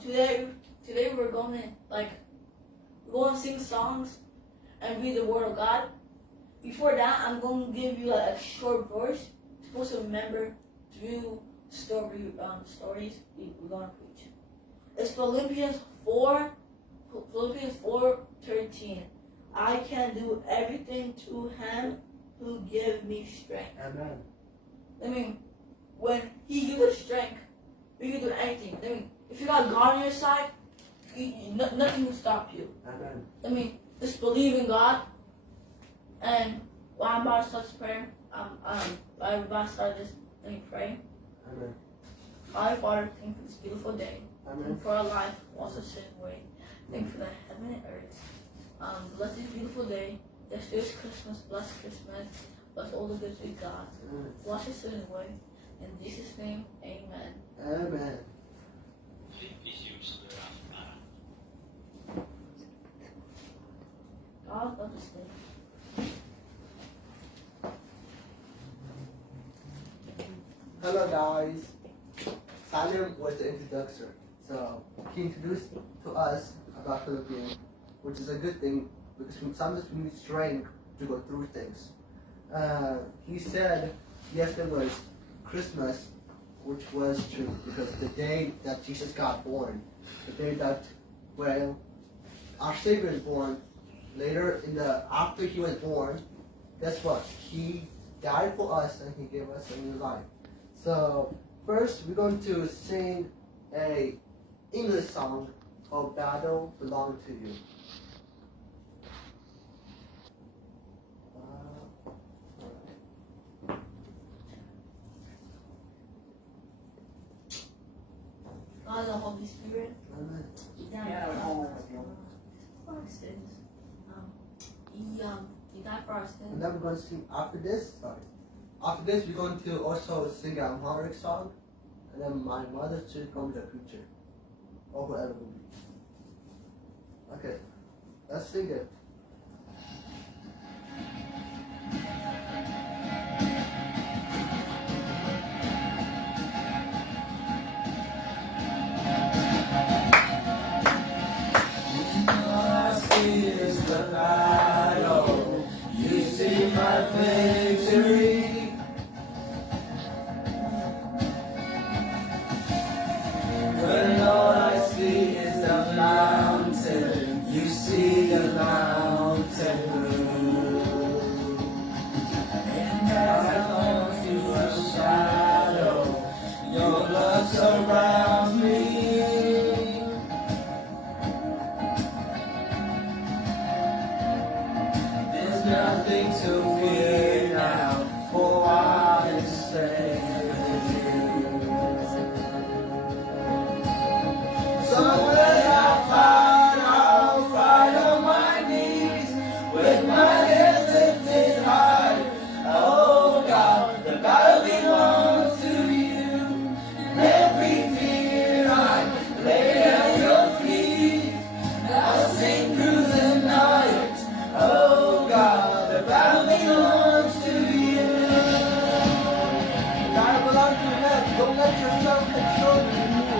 Today we're going to sing songs and read the Word of God. Before that, I'm going to give you a short verse. You're supposed to remember through stories we're going to preach. It's Philippians 4:13. I can do everything through Him who gives me strength. Amen. I mean, when He gives us strength, we can do anything. I mean, if you got God on your side, nothing will stop you. Amen. I mean, just believe in God. And while I'm about to start this prayer, while I'm about to start this, let me pray. Amen. Our Father, thank you for this beautiful day. Amen. And for our life, also same way. Thank you for the heaven and earth. Bless this beautiful day. Bless this Christmas. Bless Christmas. Bless all the goods we got. Wash us in the way. In Jesus' name, amen. Amen. God love this day. Hello guys. Samuel was the introducer. So he introduced to us about Philippines, which is a good thing because sometimes we need strength to go through things. He said yesterday was Christmas, which was true because the day that Jesus got born, the day that our Savior is born, later after he was born, guess what? He died for us and he gave us a new life. So first we're going to sing a English song called Battle Belong to You. God, the Holy Spirit. Amen. He died for our sins. He died for our sins. And then we're going to sing after this, we're going to also sing an Amharic song. And then my mother should come to the preacher. Or whoever will be. Okay, let's sing it. Is the battle, you see my victory. When all I see is the mountain, you see the mountain move. And as I fall through a shadow, your love surrounds me. Nothing to fear now, for I am safe with you. So when I fight, I'll fight on my knees, with my head lifted high. Oh God, the battle belongs to you. And every fear I lay at your feet, I'll sing through the night. Oh God, the battle belongs to you. The battle belongs to Him. Don't let yourself control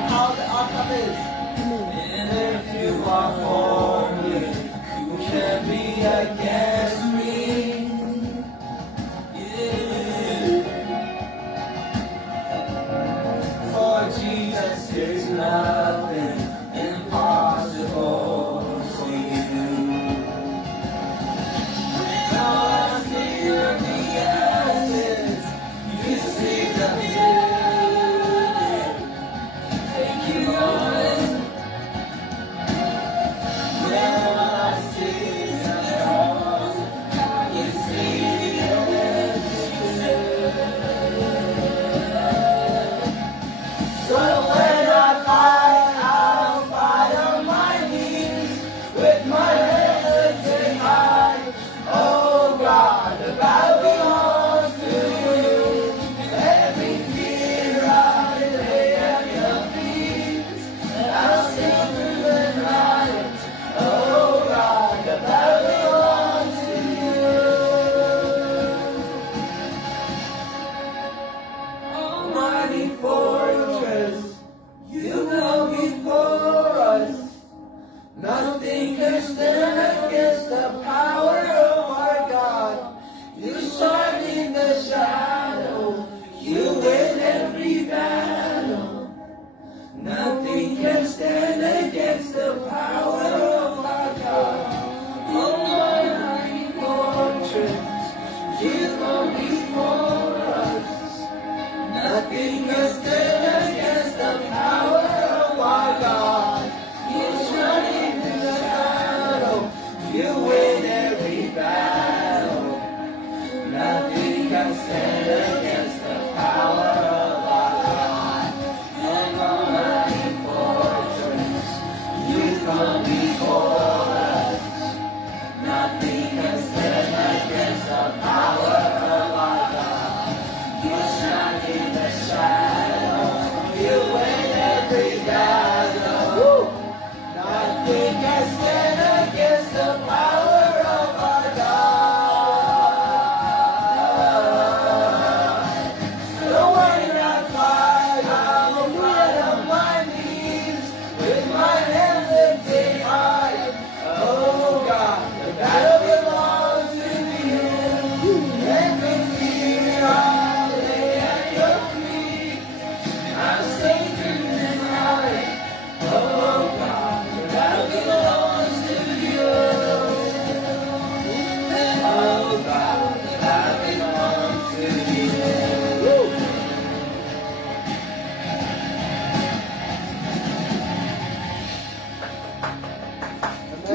how the outcome is. And if you are for me, who can be against me? Yeah. For Jesus, there's nothing impossible to you. All I see are the ashes. You see the beauty. Take you on. When all I see is the cross.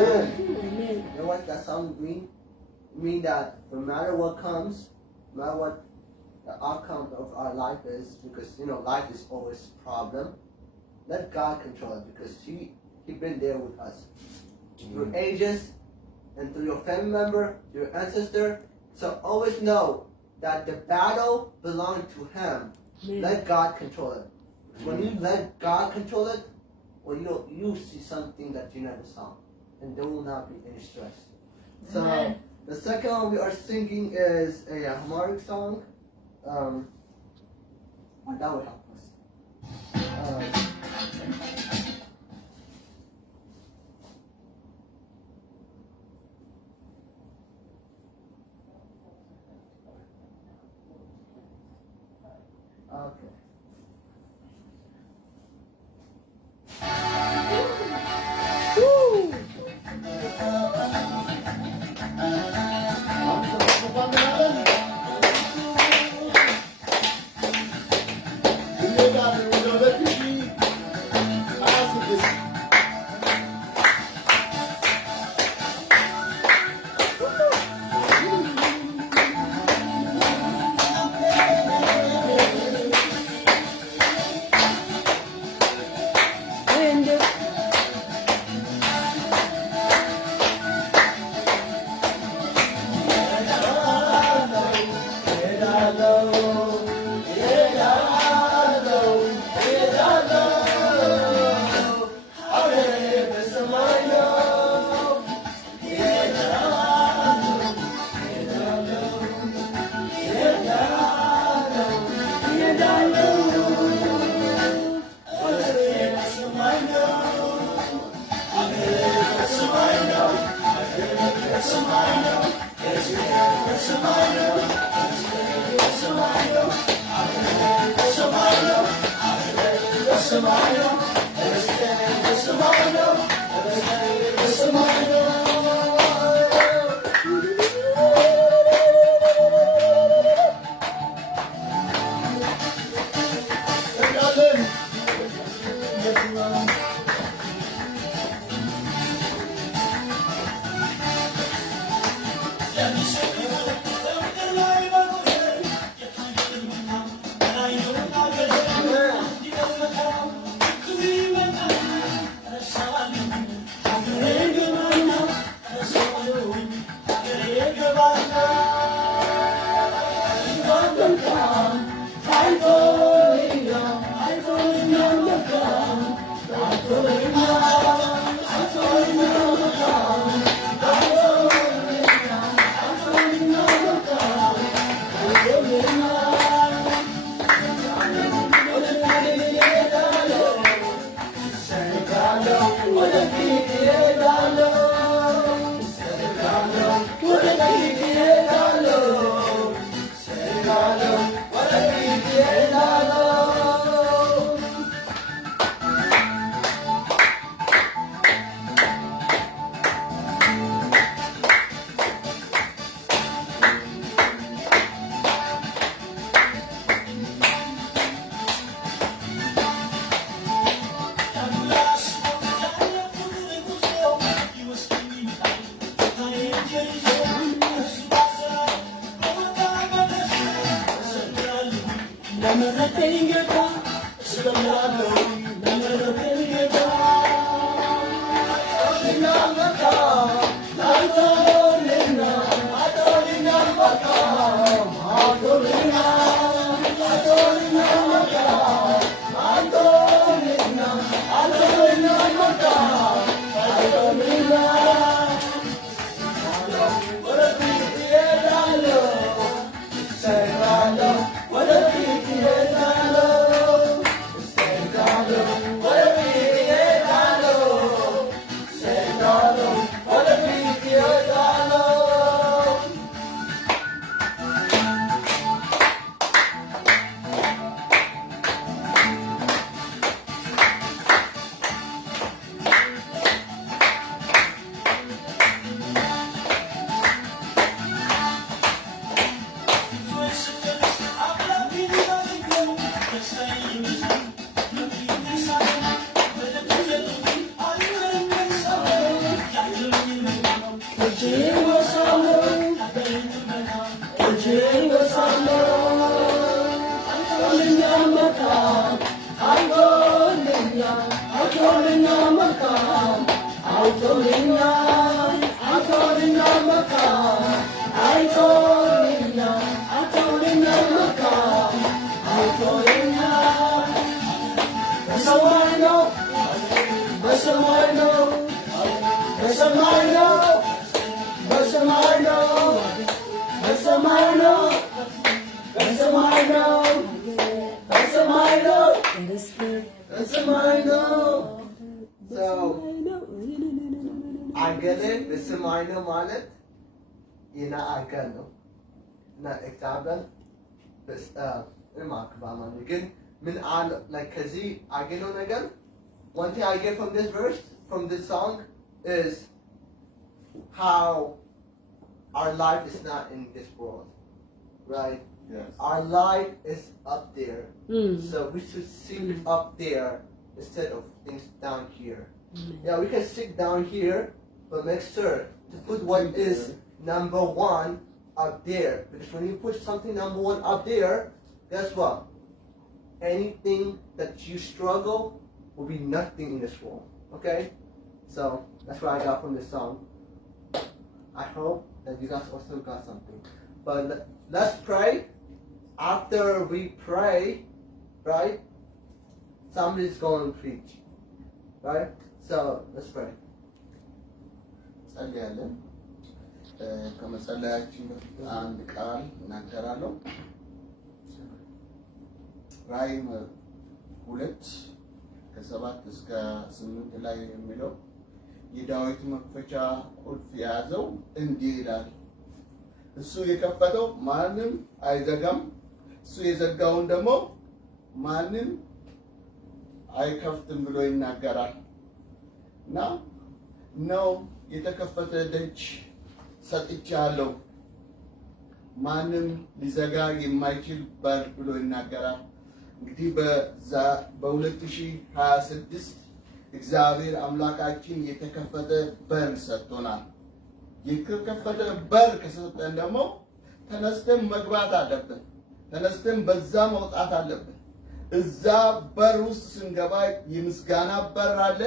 You know what that song mean? It mean that no matter what comes, no matter what the outcome of our life is, because life is always a problem. Let God control it, because He been there with us through ages and through your family member, your ancestor. So always know that the battle belongs to Him. Let God control it. When you let God control it, well, you see something that you never saw, and there will not be any stress. So Amen. the second one we are singing is a Hmaric song. That will help us. Okay. አገለ በሰማይ ነው ማለት የና አገል ነው እና እግዚአብሔር ግን ምን አለ like ከዚህ አገለው ነገር one thing I get from this verse from this song is how our life is not in this world, right? Yes. Our life is up there, so we should seek up there instead of things down here. Yeah, we can sit down here, but make sure to put what is number one up there. Because when you put something number one up there, guess what? Anything that you struggle will be nothing in this world. Okay? So that's what I got from this song. I hope that you guys also got something. But let's pray. After we pray, right? Somebody's going to preach. Right? So let's pray. ጸልያለን። ከመጸለያችን በፊት አንድ ቃል እናገራለሁ። ራዕይ 2:7-8 ላይ የሚለው የዳዊት መክፈቻ ቁልፍ የያዘው እንዲህ ይላል፣ እሱ የከፈተው ማንም አይዘጋም፣ እሱ የዘጋውን ደግሞ ማንም አይከፍትም ብሎ ይናገራል። እና ነው የተከፈተ ደጅ ሰጥቻለሁ፣ ማንም ሊዘጋ የማይችል በር ብሎ ይናገራል። እንግዲህ በ2026 እግዚአብሔር አምላካችን የተከፈተ በር ሰጥቶናል። የተከፈተ በር ከሰጠን ደግሞ ተነስተን መግባት አለብን። ተነስተን በዛ መውጣት አለብን። እዛ በር ውስጥ ስንገባ የምስጋና በር አለ፣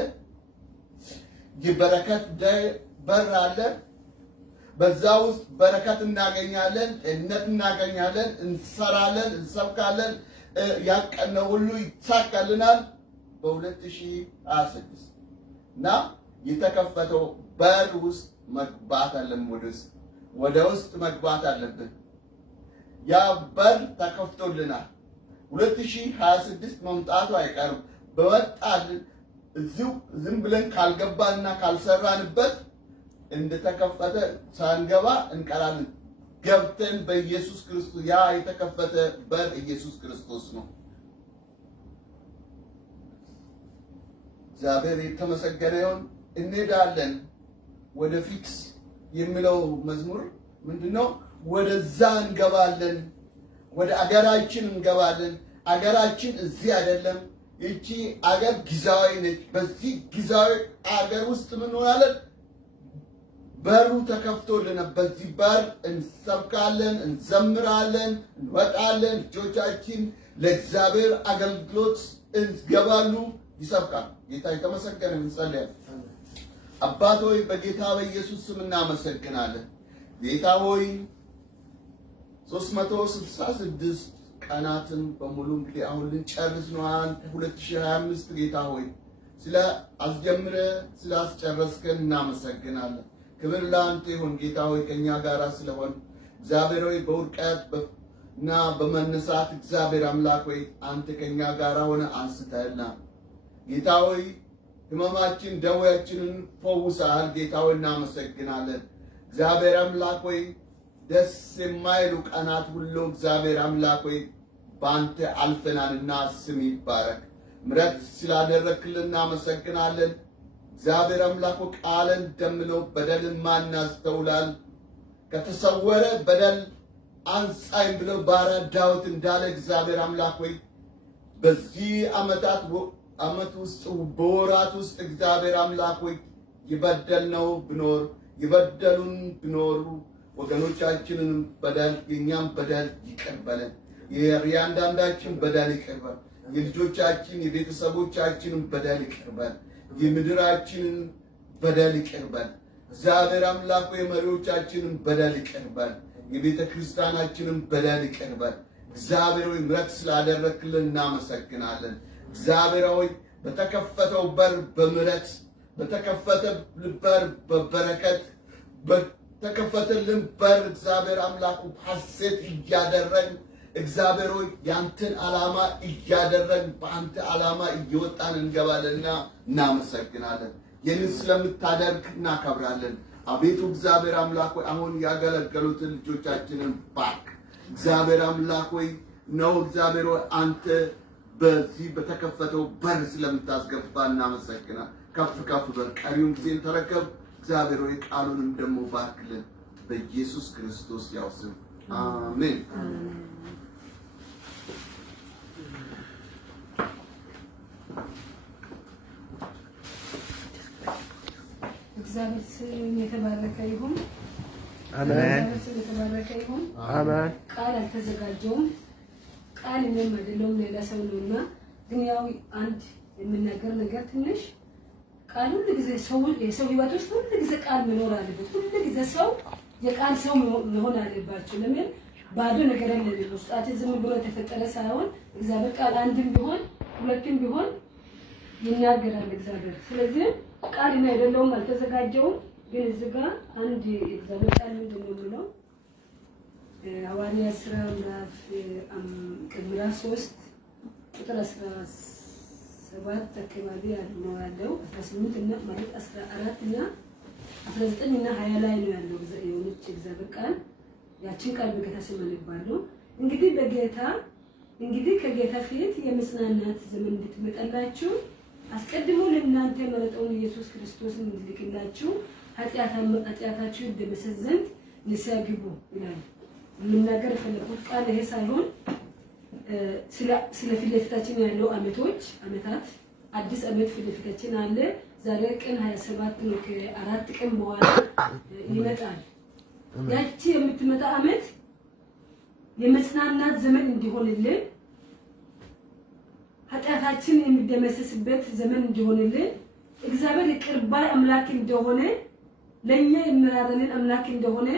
የበረከት በር አለ። በዛ ውስጥ በረከት እናገኛለን፣ ጤንነት እናገኛለን፣ እንሰራለን፣ እንሰብካለን፣ ያቀነው ሁሉ ይሳካልናል በ2026 እና የተከፈተው በር ውስጥ መግባት አለብን። ወደ ውስጥ መግባት አለብን። ያ በር ተከፍቶልናል። 2026 መምጣቱ አይቀርም። በወጣልን እዚሁ ዝም ብለን ካልገባንና ካልሰራንበት እንደተከፈተ ሳንገባ እንቀራለን። ገብተን በኢየሱስ ክርስቶስ ያ የተከፈተ በር ኢየሱስ ክርስቶስ ነው። እግዚአብሔር የተመሰገነ ይሁን። እንሄዳለን ወደፊት የሚለው መዝሙር ምንድነው? ወደዛ እንገባለን፣ ወደ አገራችን እንገባለን። አገራችን እዚህ አይደለም። እቺ አገር ጊዜያዊ ነች። በዚህ ጊዜያዊ አገር ውስጥ ምን ሆናለን? በሩ ተከፍቶልን በዚህ በር እንሰብካለን፣ እንዘምራለን፣ እንወጣለን። ልጆቻችን ለእግዚአብሔር አገልግሎት እንገባሉ፣ ይሰብካሉ። ጌታ የተመሰገነ ይሁን። አባት ሆይ በጌታ በኢየሱስ ስም እናመሰግናለን። ጌታ ሆይ 366 ቀናትን በሙሉ እንግዲህ አሁን ልንጨርስ ነው 2025 ጌታ ሆይ ስለ አስጀምረ ስለ አስጨረስከን እናመሰግናለን። ክብር ለአንተ ይሁን ጌታ ሆይ ከኛ ጋር ስለሆን እግዚአብሔር ሆይ በውድቀት እና በመነሳት እግዚአብሔር አምላክ ሆይ አንተ ከኛ ጋር ሆነ አንስተህና ጌታ ሆይ ህመማችን ደዌያችንን ፈውሰሃል። ጌታ ሆይ እናመሰግናለን። እግዚአብሔር አምላክ ሆይ ደስ የማይሉ ቀናት ሁሉ እግዚአብሔር አምላክ ሆይ በአንተ አልፈናልና ስም ይባረክ። ምሕረት ስላደረክልን እናመሰግናለን። እግዚአብሔር አምላክ ቃልን እንደምለው በደልን ማን ያስተውላል? ከተሰወረ በደል አንጻኝ ብለው ባሪያ ዳዊት እንዳለ እግዚአብሔር አምላክ ሆይ በዚህ ዓመት ውስጥ በወራት ውስጥ እግዚአብሔር አምላክ ሆይ ይበደልነው ብኖር ይበደሉን ብኖሩ ወገኖቻችንን በደል የኛም በደል ይቅር በለን። የእያንዳንዳችን በደል ይቅር በለን። የልጆቻችን የቤተሰቦቻችንን በደል ይቅር በለን። የምድራችንን በደል ይቅር በል። እግዚአብሔር አምላክ ሆይ የመሪዎቻችንን በደል ይቅር በል። የቤተ ክርስቲያናችንን በደል ይቅር በል። እግዚአብሔር ሆይ ምሕረት ስላደረክልን እናመሰግናለን። እግዚአብሔር ሆይ በተከፈተው በር በምሕረት በተከፈተ በር በበረከት በተከፈተልን በር እግዚአብሔር አምላኩ ሐሴት እያደረግን እግዚአብሔር ሆይ ያንተን ዓላማ እያደረግን በአንተ ዓላማ እየወጣን እንገባለንና እናመሰግናለን። ይህንን ስለምታደርግ እናከብራለን። አቤቱ እግዚአብሔር አምላክ ሆይ አሁን ያገለገሉትን ልጆቻችንን ባርክ። እግዚአብሔር አምላክ ሆይ ነው እግዚአብሔር ሆይ አንተ በዚህ በተከፈተው በር ስለምታስገባ እናመሰግናለን። ከፍ ከፍ በል። ቀሪውን ጊዜን ተረከብ እግዚአብሔር ሆይ ቃሉንም ደግሞ ባርክልን በኢየሱስ ክርስቶስ ያው ስም አሜን። እግዚአብሔር ስም የተባረከ ይሁን። አሜን። እግዚአብሔር ስም የተባረከ ይሁን። አሜን። ቃል አልተዘጋጀውም። ቃል ምንም አይደለም ሌላ ሰው ነውና፣ ግን ያው አንድ የምናገር ነገር ትንሽ ቃል ሁሉ ጊዜ የሰው ህይወት ውስጥ ሁሉ ጊዜ ቃል መኖር አለበት። ሁሉ ጊዜ ሰው የቃል ሰው መሆን አለባቸው። ለምን ባዶ ነገር የለም ውስጣችን ዝም ብሎ የተፈጠረ ሳይሆን እግዚአብሔር ቃል አንድም ቢሆን ሁለትም ቢሆን ይናገራል እግዚአብሔር። ስለዚህ ቃል ነው አይደለም አልተዘጋጀውም። ግን እዚህ ጋር አንድ እግዚአብሔር ቃል ምንድን ነው የሚለው ሐዋርያት ሥራ ምዕራፍ 3 ቁጥር 17 አካባቢ ያለው 18 እና ማለት 14 እና 19 እና 20 ላይ ነው ያለው የሆነች እግዚአብሔር ቃል። ያችን ቃል በጌታ ስም አነባለሁ። እንግዲህ ከጌታ ፊት የመጽናናት ዘመን እንድትመጣላችሁ አስቀድሞ ለእናንተ የመረጠውን ኢየሱስ ክርስቶስን እንዲልክላችሁ ኃጢአታችሁ ይደመሰስ ዘንድ ንስሐ ግቡ ይላል። የምናገር የፈለኩት ቃል ይሄ ሳይሆን ስለ ፊት ለፊታችን ያለው ዓመታት አዲስ ዓመት ፊት ለፊታችን አለ። ዛሬ ቀን 27 ነው። ከአራት ቀን በኋላ ይመጣል። ያቺ የምትመጣ ዓመት የመጽናናት ዘመን እንዲሆንልን ኃጢአታችን የሚደመሰስበት ዘመን እንዲሆንልን እግዚአብሔር ይቅር ባይ አምላክ እንደሆነ ለኛ የሚራራልን አምላክ እንደሆነ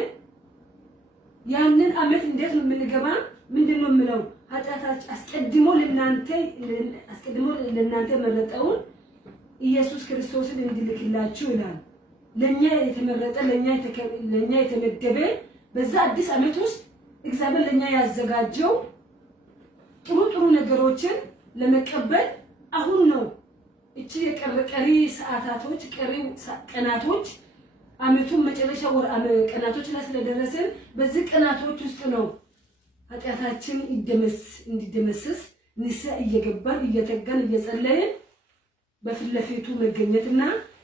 ያንን ዓመት እንዴት ነው የምንገባ? ምንድነው የምለው? ኃጢአታችን አስቀድሞ ለእናንተ መረጠውን ኢየሱስ ክርስቶስን እንዲልክላችሁ ይላል። ለኛ የተመረጠ ለኛ የተመደበ በዛ አዲስ ዓመት ውስጥ እግዚአብሔር ለኛ ያዘጋጀው ጥሩ ነገሮችን ለመቀበል አሁን ነው። እቺ የቀሪ ሰዓታቶች ቀሪ ቀናቶች ዓመቱን መጨረሻ ወር ቀናቶች ላይ ስለደረሰን በዚህ ቀናቶች ውስጥ ነው ኃጢአታችን እንዲደመሰስ ንስሐ እየገባን እየተጋን እየጸለይን በፊት ለፊቱ መገኘትና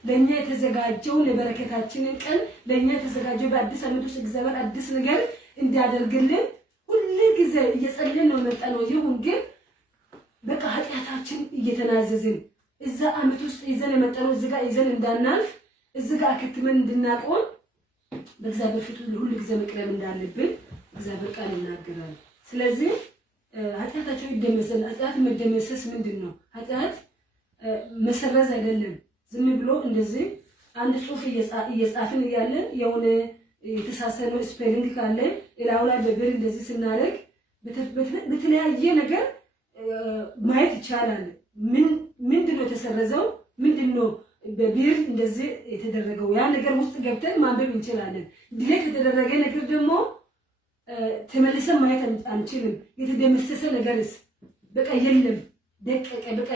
ለኛ የተዘጋጀው ለበረከታችንን ቀን ለኛ የተዘጋጀው በአዲስ ዓመት ውስጥ እግዚአብሔር አዲስ ነገር እንዲያደርግልን ሁሉ ጊዜ እየጸለይን ነው መጣነው። ይሁን ግን በቃ ኃጢአታችን እየተናዘዝን እዛ ዓመት ውስጥ ይዘን የመጣነው እዚህ ጋር ይዘን እንዳናልፍ እዚህ ጋር አከትመን እንድናቆም በእግዚአብሔር ፊት ሁሉ ጊዜ መቅረብ እንዳለብን እግዚአብሔር ቃል ይናገራል። ስለዚህ ኃጢአታቸው ይደመሰል። ኃጢአት መደመሰስ ምንድነው? ኃጢአት መሰረዝ አይደለም። ዝም ብሎ እንደዚህ አንድ ጽሑፍ እየጻፍን እያለን የሆነ የተሳሰነው ስፔሊንግ ካለ እላው ላይ በብር እንደዚህ ስናደርግ በተለያየ ነገር ማየት ይቻላል። ምንድነው የተሰረዘው? ምንድነው በብር እንደዚህ የተደረገው? ያ ነገር ውስጥ ገብተን ማንበብ እንችላለን። ድሌት የተደረገ ነገር ደግሞ ተመልሰን ማየት አንችልም። የተደመሰሰ ነገርስ በቃ የለም፣ ደቀቀ፣ በቃ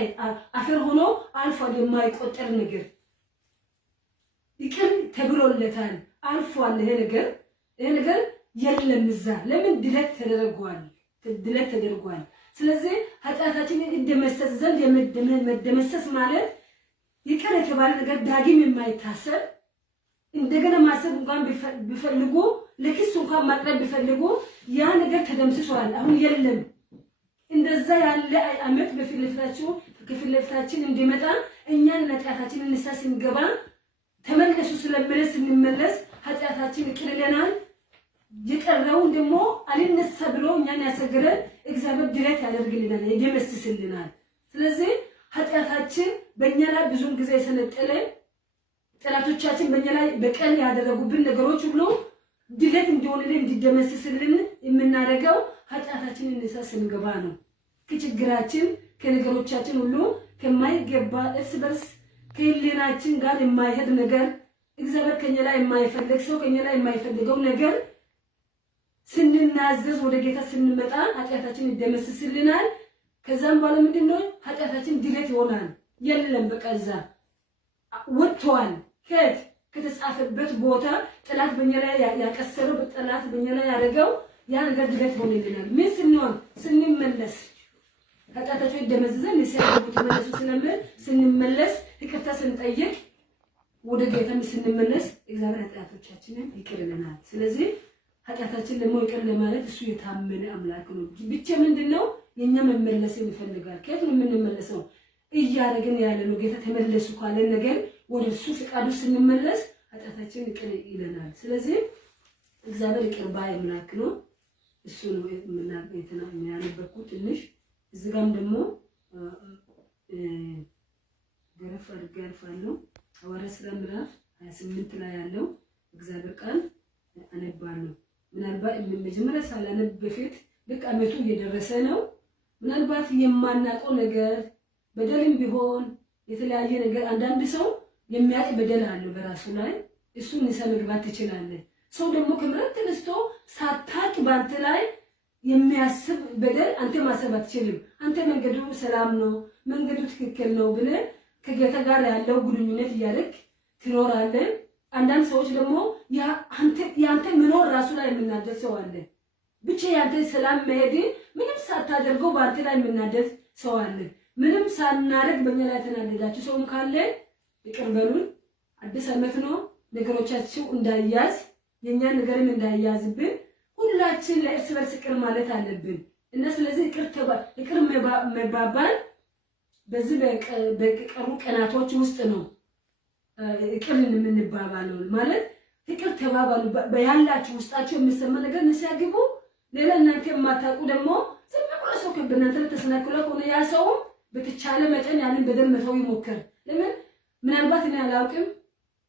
አፈር ሆኖ አልፏል። የማይቆጠር ነገር ይቅር ተብሎለታል፣ አልፏል። ይሄ ነገር የለም እዛ። ለምን? ድሌት ተደርጓል። ስለዚህ ኃጢአታችንን ይደመሰስ ዘንድ መደመሰስ ማለት ይቅር የተባለ ነገር ዳግም የማይታሰብ እንደገና ማሰብ እንኳን ቢፈልጉ ለክስ እንኳን ማቅረብ ቢፈልጉ ያ ነገር ተደምስሷል፣ አሁን የለም። እንደዛ ያለ ዓመት በፊት ለፊታችን እንዲመጣ እኛን ኃጢአታችንን ንስሐ ስንገባ ተመለሱ ስለምንል ስንመለስ ኃጢአታችን ይቅር ይለናል። የቀረውን ደግሞ አልነሳ ብሎ እኛን ያሰገደን እግዚአብሔር ድረት ያደርግልናል፣ ይደመስስልናል። ስለዚህ ኃጢአታችን በእኛ ላይ ብዙም ጊዜ የሰነጠለ ጠላቶቻችን በእኛ ላይ በቀል ያደረጉብን ነገሮች ሁሉ ድለት እንዲሆንልን እንዲደመስስልን የምናደርገው ኃጢአታችንን ንስሐ ስንገባ ነው። ከችግራችን ከነገሮቻችን ሁሉ ከማይገባ እርስ በርስ ከህሊናችን ጋር የማይሄድ ነገር እግዚአብሔር ከኛ ላይ የማይፈልግ ሰው ከኛ ላይ የማይፈልገው ነገር ስንናዘዝ ወደ ጌታ ስንመጣ ኃጢአታችን ይደመስስልናል። ከዛም በኋላ ምንድነው ኃጢአታችን ድለት ይሆናል። የለም በቃ እዛ ወጥቷል። ከተጻፈበት ቦታ ጠላት በእኛ ላይ ያቀሰረው ጠላት በእኛ ላይ ያደረገው ያ ነገር ድለት ሆነልናል። ምን ስንሆን ስንመለስ ኃጢአታችን ይደመዘዘን ለሰይጣን ተመለሱ ስንመለስ ይቅርታ ስንጠይቅ ወደ ጌታ ስንመለስ እግዚአብሔር ኃጢአቶቻችንን ይቅር ይለናል። ስለዚህ ኃጢአታችን ደግሞ ይቅር ለማለት እሱ የታመነ አምላክ ነው። ብቻ ምንድነው የኛ መመለስ ይፈልጋል። ከየት ነው የምንመለሰው? እያደረግን ያለ ነው ጌታ ተመለሱ ካለን ነገር ወደ እሱ ፍቃዱ ስንመለስ ኃጢአታችን ይቅር ይለናል። ስለዚህ እግዚአብሔር ይቅር ባይ አምላክ ነው። እሱ ነው የሚያነበኩት ትንሽ እዚህ ጋርም ደግሞ ገረፍ አድርጌ አልፋለሁ። ሐዋርያት ሥራ ምዕራፍ 28 ላይ ያለው እግዚአብሔር ቃል አነባለሁ። ምናልባት መጀመሪያ ሳላነብ በፊት ልክ ዓመቱ እየደረሰ ነው። ምናልባት የማናውቀው ነገር በደልም ቢሆን የተለያየ ነገር አንዳንድ ሰው የሚያውቅ በደል አለው በራሱ ላይ እሱን ንስሐ መግባት ትችላለህ። ሰው ደግሞ ከምረት ተነስቶ ሳታውቅ ባንተ ላይ የሚያስብ በደል አንተ ማሰብ አትችልም። አንተ መንገዱ ሰላም ነው፣ መንገዱ ትክክል ነው ብለህ ከጌታ ጋር ያለው ግንኙነት እያደረግ ትኖራለህ። አንዳንድ ሰዎች ደግሞ ያንተ መኖር ራሱ ላይ የምናደድ ሰው አለ። ብቻ ያንተ ሰላም መሄድ ምንም ሳታደርገው ባንተ ላይ የምናደድ ሰው አለ። ምንም ሳናደርግ በእኛ ላይ ተናደዳችሁ ሰውም ካለ ይቅር በሉን። አዲስ ዓመት ነው። ነገሮቻችሁ እንዳይያዝ የኛን ነገርም እንዳይያዝብን ሁላችን ለእርስ በርስ ይቅር ማለት አለብን እና ስለዚህ ይቅር መባባል በዚህ በቀሩ ቀናቶች ውስጥ ነው ይቅር የምንባባለው ማለት ይቅር ተባባሉ። በያላችሁ ውስጣችሁ የሚሰማ ነገር ንስሐ ግቡ። ሌላ እናንተ የማታውቁ ደግሞ ዝም ብሎ ሰው ከእናንተ ተሰናክሎ ከሆነ ያ ሰው በተቻለ መጠን ያንን በደል መተው ይሞክር። ለምን ምናልባት እኔ አላውቅም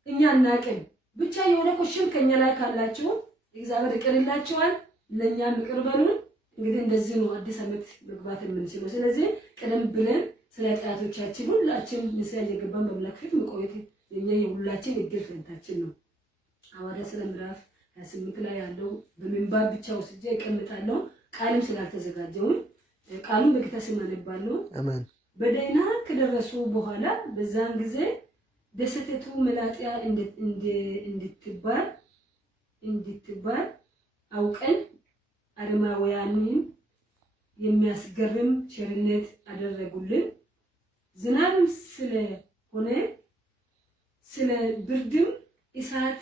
እኛ አናውቅም። ብቻ የሆነ ኮሽም ከኛ ላይ ካላችሁ እግዚአብሔር ይቅር ይላችኋል፣ ለኛም ይቅር በሉን። እንግዲህ እንደዚህ ነው አዲስ ዓመት መግባት የምንችለው። ስለዚህ ቀደም ብለን ስለ ኃጢአቶቻችን ሁላችን ንስሐ እየገባን በአምላክ ፊት መቆየት የኛ የሁላችን እድል ፈንታችን ነው። ሐዋርያት ሥራ ምዕራፍ 28 ላይ ያለው በምንባብ ብቻ ወስጄ እቀምጣለሁ። ቃልም ስላልተዘጋጀው ቃሉን በጌታ ስም አነባለሁ። አሜን። በደህና ከደረሱ በኋላ በዛን ጊዜ ደሴቲቱ መላጥያ እንድትባል አውቀን አረማውያንን የሚያስገርም ቸርነት አደረጉልን። ዝናብም ስለሆነ ስለ ብርድም እሳት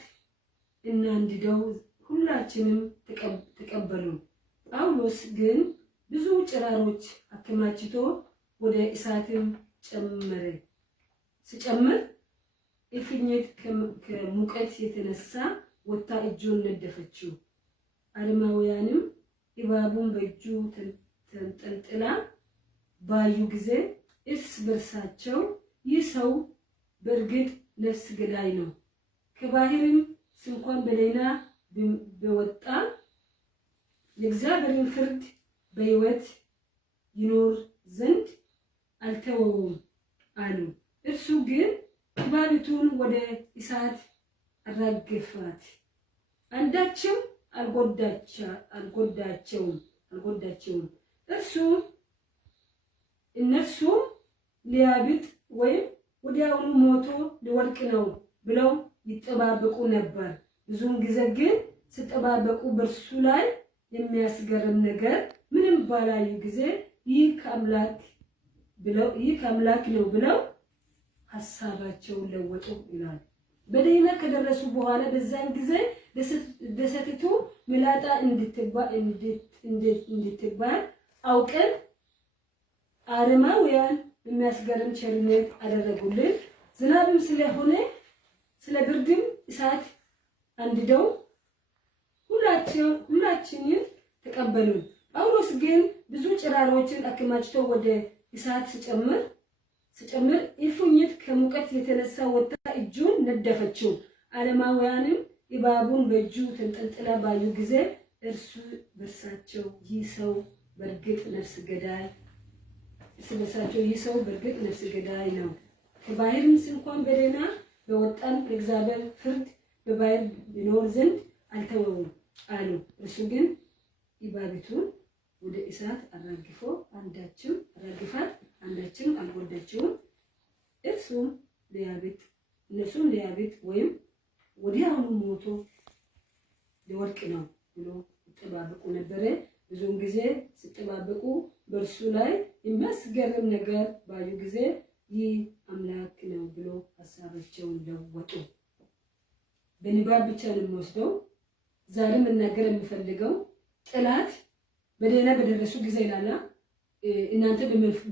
እናንድደው ሁላችንም ተቀበሉ። ጳውሎስ ግን ብዙ ጭራሮች አከማችቶ ወደ እሳትም ሲጨምር እፍኝት ከሙቀት የተነሳ ወጣ እጁን ነደፈችው። አረማውያንም እባቡን በእጁ ተንጠልጥላ ባዩ ጊዜ እርስ በርሳቸው ይህ ሰው በእርግጥ ነፍስ ገዳይ ነው፣ ከባህርም ስንኳን በደህና በወጣ የእግዚአብሔርን ፍርድ በሕይወት ይኖር ዘንድ አልተወውም አሉ። እርሱ ግን እባቢቱን ወደ እሳት አራገፋት፣ አንዳችም አልጎዳቸውም። እነርሱም ሊያብጥ ወይም ወዲያውኑ ሞቶ ሊወድቅ ነው ብለው ይጠባበቁ ነበር። ብዙውን ጊዜ ግን ሲጠባበቁ በእርሱ ላይ የሚያስገርም ነገር ምንም ባላዩ ጊዜ ይህ ከአምላክ ነው ብለው ሐሳባቸውን ለወጡ ይላል። በደህና ከደረሱ በኋላ በዛን ጊዜ ደሴቲቱ መላጣ እንድትባል አውቀን አረማውያን የሚያስገርም ቸርነት አደረጉልን። ዝናብም ስለሆነ ስለ ብርድም እሳት አንድደው ሁላችንን ተቀበሉን። ጳውሎስ ግን ብዙ ጭራሮችን አከማችቶ ወደ እሳት ሲጨምር እፉኝት ከሙቀት የተነሳ ወጣ እጁን ነደፈችው። ዓለማውያንም እባቡን በእጁ ተንጠልጥላ ባዩ ጊዜ እርስ በርሳቸው ይህ ሰው በእርግጥ ነፍስ ገዳይ ነው። ከባህርም እንኳን በደህና በወጣን በእግዚአብሔር ፍርድ በባህር ቢኖር ዘንድ አልተወውም አሉ። እርሱ ግን እባቢቱን ወደ እሳት አንዳችም አልጎዳቸውም። እነሱም ሊያቤት ወይም ወዲያውኑ ሞቶ ሊወድቅ ነው ብሎ ይጠባበቁ ነበረ። ብዙውን ጊዜ ሲጠባበቁ በእርሱ ላይ የሚያስገርም ነገር ባዩ ጊዜ ይህ አምላክ ነው ብሎ ሀሳባቸውን ለወጡ። በንባብ ብቻ ነው የምወስደው። ዛሬ መናገር የምፈልገው ጠላት በደህና በደረሱ ጊዜ ይላል። እናንተ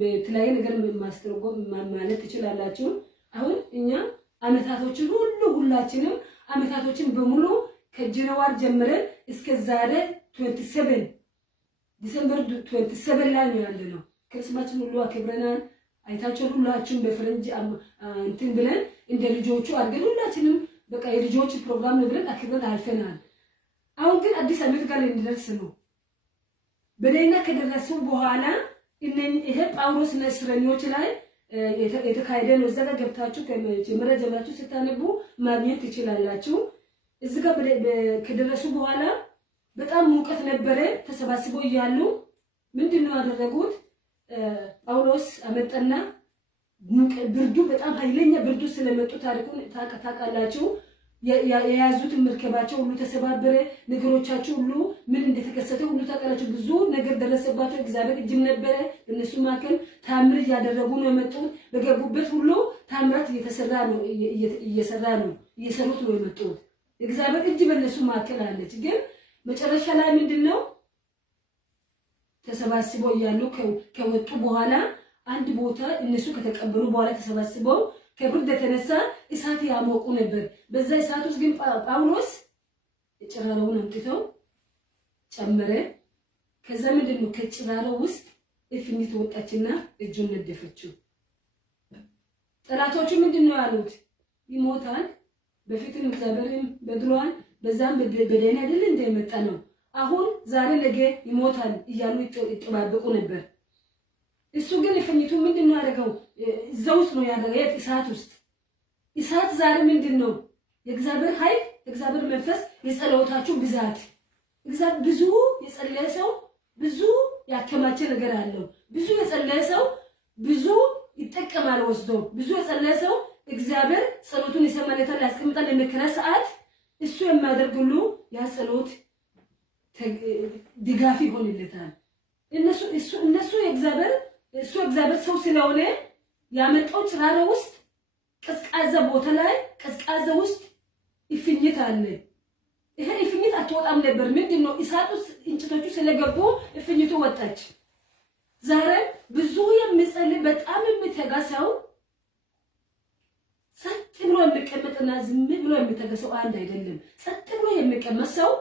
በተለያየ ነገር ማስተርጎም ማለት ትችላላችሁ። አሁን እኛ አመታቶችን ሁላችንም አመታቶችን በሙሉ ከጃንዋሪ ጀምረን እስከ ዛሬ 27 ዲሴምበር 27 ላይ ነው ያለነው። ክርስማችን ሁሉ አክብረናል። አይታችሁ ሁላችሁም በፍረንጅ እንትን ብለን እንደ ልጆቹ አድርገን ሁላችንም በቃ የልጆች ፕሮግራም ነው ብለን አክብረን አልፈናል። አሁን ግን አዲስ አመት ጋር እንደርስ ነው። በደህና ከደረሱ በኋላ ይሄ ጳውሎስ ለእስረኞች ላይ የተካሄደ ነው። እዛ ጋር ገብታችሁ ከመጀመሪያ ጀምራችሁ ስታነቡ ማግኘት ትችላላችሁ። እዚህ ጋር ከደረሱ በኋላ በጣም ሙቀት ነበረ። ተሰባስበው እያሉ ምንድነው ያደረጉት? ጳውሎስ አመጣና ብርዱ በጣም ኃይለኛ ብርዱ ስለመጡ ታሪኩን ታውቃላችሁ። የያዙትን መርከባቸው ሁሉ ተሰባበረ። ነገሮቻቸው ሁሉ ምን እንደተከሰተ ሁሉ ታውቃላችሁ። ብዙ ነገር ደረሰባቸው። እግዚአብሔር እጅም ነበረ በእነሱ መካከል። ታምር እያደረጉ ነው የመጡት። በገቡበት ሁሉ ታምራት እየሰሩት ነው የመጡት። እግዚአብሔር እጅ በእነሱ መካከል አለች። ግን መጨረሻ ላይ ምንድነው ተሰባስበው እያሉ ከወጡ በኋላ አንድ ቦታ እነሱ ከተቀበሉ በኋላ ተሰባስበው ከብርድ የተነሳ እሳት ያሞቁ ነበር። በዛ እሳት ውስጥ ግን ጳውሎስ ጭራሮውን አምጥተው ጨመረ። ከዛ ምንድነው ከጭራሮው ውስጥ እፍኝት ወጣችና እጁን ነደፈችው። ጠላቶቹ ምንድነው ያሉት? ይሞታል፣ በፊትም እግዚአብሔርም በድሮዋን በዛም በደህና አይደል እንደመጣ ነው። አሁን ዛሬ ነገ ይሞታል እያሉ ይጠባበቁ ነበር። እሱ ግን እፍኝቱ ምንድነው ያደረገው? እዛው ውስጥ ነው ያደረገው። እሳት ውስጥ እሳት ዛሬ ምንድነው? የእግዚአብሔር ኃይል፣ የእግዚአብሔር መንፈስ፣ የጸሎታችሁ ብዛት። እግዚአብሔር ብዙ የጸለየ ሰው ብዙ ያከማቸ ነገር አለው። ብዙ የጸለየ ሰው ብዙ ይጠቀማል ወስዶ። ብዙ የጸለየ ሰው እግዚአብሔር ጸሎቱን ይሰማለታል፣ ያስቀምጣል። ለመከራ ሰዓት እሱ የሚያደርግሉ ያ ጸሎት ድጋፍ ይሆንለታል። እነሱ የእግዚአብሔር ሰው ስለሆነ ያመጣው ጭራሮ ውስጥ ቀዝቃዛ ቦታ ላይ ቀዝቃዛ ውስጥ እፍኝት አለ። ይሄ እፍኝት አትወጣም ነበር። ምንድነው? እሳት ውስጥ እንጭቶቹ ስለገቡ እፍኝቱ ወጣች። ዛሬ ብዙ የሚጸልይ በጣም የሚተጋ ሰው ጸጥ ብሎ የሚቀመጥና ዝም ብሎ የሚተጋ ሰው አንድ አይደለም። ጸጥ ብሎ የሚቀመጥ ሰው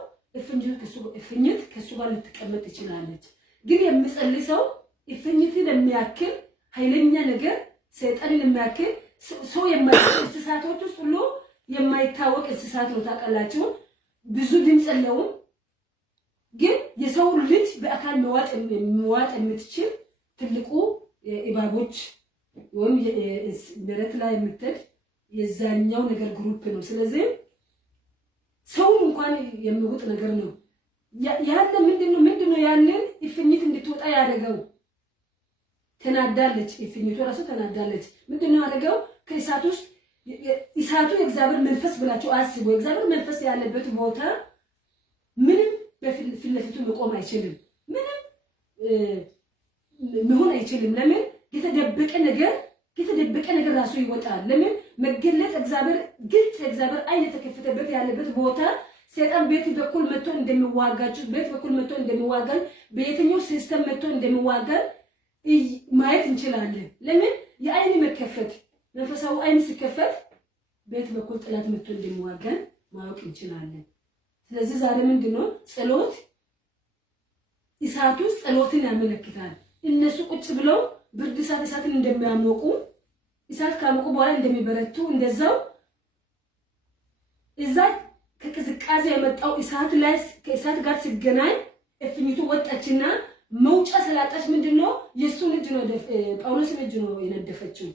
እፍኝት ከሱ ጋር ልትቀመጥ ይችላለች። ግን የሚጸልይ ሰው እፍኝትን የሚያክል ኃይለኛ ነገር ሰይጣንን የሚያክል ሰው የማይታወቅ እንስሳቶች ውስጥ ሁሉ የማይታወቅ እንስሳት ነው። ታውቃላችሁ፣ ብዙ ድምፅ የለውም። ግን የሰው ልጅ በአካል መዋጥ የምትችል ትልቁ እባቦች ወይም መሬት ላይ የምትሄድ የዛኛው ነገር ግሩፕ ነው። ስለዚህ ሰውን እንኳን የሚውጥ ነገር ነው። ያለ ምንድነው ያንን እፍኝት እንድትወጣ ያደረገው? ተናዳለች። እፍኝቱ ራሱ ተናዳለች። ምንድነው ያደረገው? ከእሳት ውስጥ እሳቱ የእግዚአብሔር መንፈስ ብላችሁ አስቡ። የእግዚአብሔር መንፈስ ያለበት ቦታ ምንም በፊት ለፊቱ መቆም አይችልም። ምንም መሆን አይችልም። ለምን? የተደበቀ ነገር ራሱ ይወጣል። ለምን? መገለጥ እግዚአብሔር ግልጽ የእግዚአብሔር አይን የተከፈተበት ያለበት ቦታ ሰይጣን ቤት በኩል መጥቶ እንደሚዋጋችሁ ቤት በኩል መጥቶ እንደሚዋጋን በየትኛው ሲስተም መጥቶ እንደሚዋጋን ማየት እንችላለን። ለምን? የአይን መከፈት መንፈሳዊ አይን ሲከፈት ቤት በኩል ጠላት መጥቶ እንደሚዋጋን ማወቅ እንችላለን። ስለዚህ ዛሬ ምንድነው ጸሎት እሳቱ ጸሎትን ያመለክታል። እነሱ ቁጭ ብለው ብርድ እሳትን እንደሚያሞቁ እሳት ካሞቁ በኋላ እንደሚበረቱ እንደዛው እዛ ከቅዝቃዜ የመጣው እሳት ላይ ከእሳት ጋር ሲገናኝ እፍኝቱ ወጣችና መውጫ ስላጣች ምንድነው የሱን እጅ ነው ጳውሎስን እጅ ነው የነደፈችው።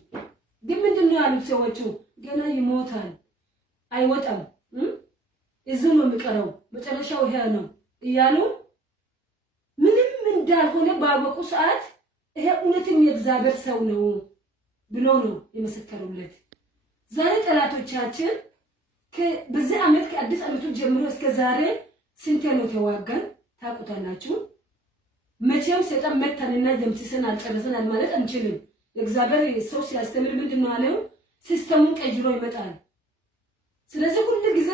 ግን ምንድነው ያሉት ሰዎቹ ገና ይሞታል አይወጣም እዚህ ነው የሚቀረው መጨረሻው ይሄ ነው እያሉ ምንም እንዳልሆነ ባወቁ ሰዓት ይሄ እውነትም የእግዚአብሔር ሰው ነው ብሎ ነው የመሰከሩለት። ዛሬ ጠላቶቻችን በዚህ ዓመት ከአዲስ ዓመቱ ጀምሮ እስከ ዛሬ ስንት ነው ተዋጋን ታውቁታላችሁ። መቼም ሰይጣን መታንና ደምስሰን አልጨረሰን ማለት አንችልም። የእግዚአብሔር ሰው ሲያስተምር ምንድነው አለው ሲስተሙን ቀይሮ ይመጣል። ስለዚህ ሁሉ ጊዜ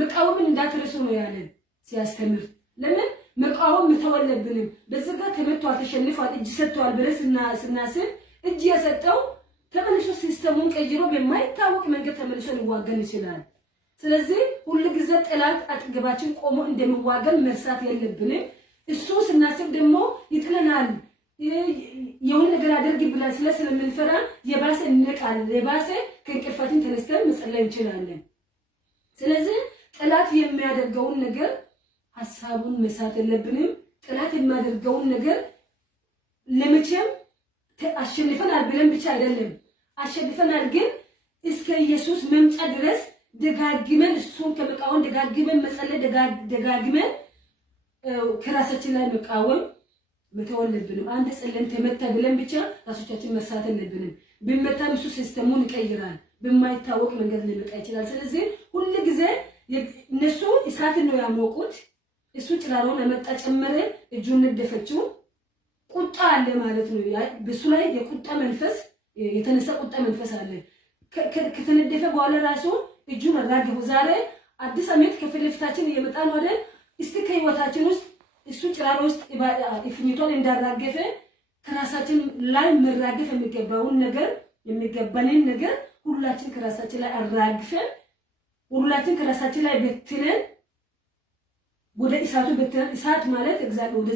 መቃወምን እንዳትረሱ ነው ያለን ሲያስተምር። ለምን መቃወም ተወለብንም በዚህ ጋር ተመቷል ተሸንፏል እጅ ሰጥቷል ብለስና ስናስብ እጅ የሰጠው ተመልሶ ሲስተሙን ቀይሮ በማይታወቅ መንገድ ተመልሶ ሊዋገን ይችላል። ስለዚህ ሁሉ ጊዜ ጠላት አጥገባችን ቆሞ እንደሚዋገን መርሳት የለብንም። እሱ ስናስብ ደግሞ ይጥለናል የሆነ ነገር አድርግ ብለን ስለምንፈራ የባሰ እንነቃል የባሰ ከእንቅልፋችን ተነስተን መጸለይ እንችላለን። ስለዚህ ጠላት የሚያደርገውን ነገር ሐሳቡን መሳት የለብንም። ጠላት የሚያደርገውን ነገር ለመቼም አሸንፈናል ብለን ብቻ አይደለም አሸንፈናል፣ ግን እስከ ኢየሱስ መምጫ ድረስ ደጋግመን እሱን ከመቃወም ደጋግመን መጸለይ ደጋግመን ከራሳችን ላይ መቃወም መተወለብንም። አንድ ጸለን ተመታ ብለን ብቻ ራሶቻችን መሳት የለብንም። በመታም እሱ ሲስተሙን ይቀይራል፣ በማይታወቅ መንገድ ሊመጣ ይችላል። ስለዚህ ሁሉ ጊዜ እነሱ እሳትን ነው ያሞቁት፣ እሱ ጭራሮን አመጣ ጨመረ፣ እጁን ነደፈችው። ቁጣ አለ ማለት ነው። በሱ ላይ የቁጣ መንፈስ የተነሳ ቁጣ መንፈስ አለ። ከተነደፈ በኋላ ራሱ እጁን አራገፈ። ዛሬ አዲስ ዓመት ከፊት ለፊታችን እየመጣ ነው አይደል? እስቲ ከህይወታችን ውስጥ እሱ ጭራሮ ውስጥ እፍኝቷን እንዳራገፈ ከራሳችን ላይ መራገፍ የሚገባንን ነገር ሁላችን ከራሳችን ላይ አራግፈን ሁላችን ከራሳችን ላይ በትነን ወደ እሳቱ በትነን እሳት ማለት እግዚአብሔር ወደ